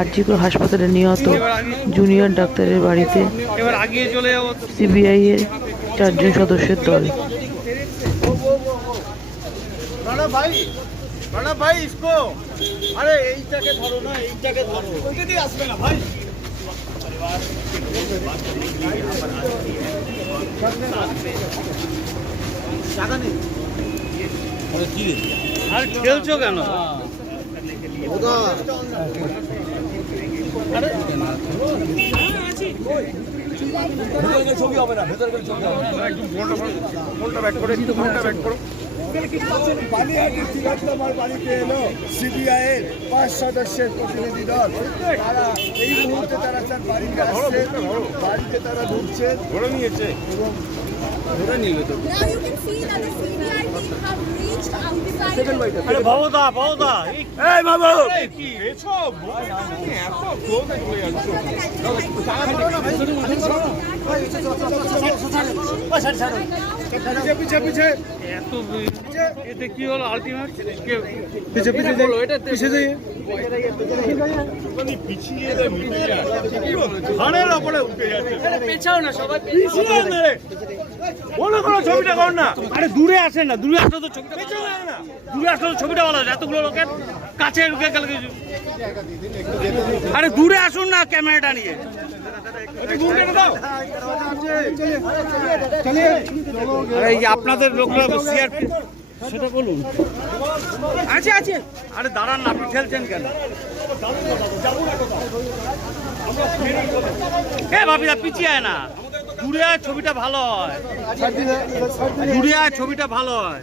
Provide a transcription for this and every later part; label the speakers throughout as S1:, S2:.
S1: আরজিকর হাসপাতালে নিহত জুনিয়র ডাক্তারের বাড়িতে সিবিআই এর চারজন সদস্যের দল।
S2: ভাই আরে এইটাকে ধরো না এইটাকে ধরো। আসবে না ভাই। আর খেলছো কেন?
S3: বালিয়াটির তিলোত্তমার বাড়িতে এলো সিবিআইয়ের পাঁচ সদস্যের প্রতিনিধি দল। তারা এই মুহূর্তে তারা তার বাড়িতে আসছে বাড়িতে তারা ঢুকছে ধরে নিয়েছে। এবং
S4: Now you can see that the CBI team have reached outside.
S2: আরে বাবুদা বাবুদা এই
S3: এই বাবু
S2: কি
S3: পিছে পিছে পিছে
S2: এত এতে কি হলো আলটিমেট
S3: পিছে পিছে পিছে যাই।
S2: ছবিটা কর না। আরে দূরে আসে না দূরে আসলে তো ছবিটা দূরে আসলে তো ছবিটা ভালো। এতগুলো লোকের কাছে ঢুকে গেল আরে দূরে আসুন না ক্যামেরাটা নিয়ে। আপনাদের লোকরা সিআরপি সেটা বলুন। আছে আছে। আরে দাঁড়ান না আপনি ঠেলছেন কেন? হ্যাঁ ভাবিদা পিছিয়ে আয় না। দূরে ছবিটা ভালো হয়। দূরে ছবিটা ভালো হয়।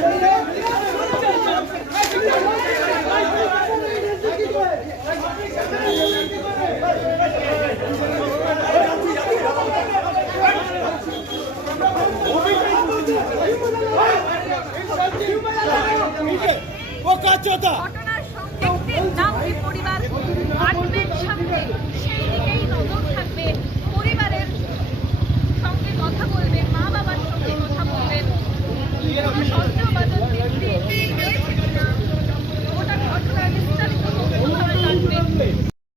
S3: ঘটনার সঙ্গে নাম পরিবার।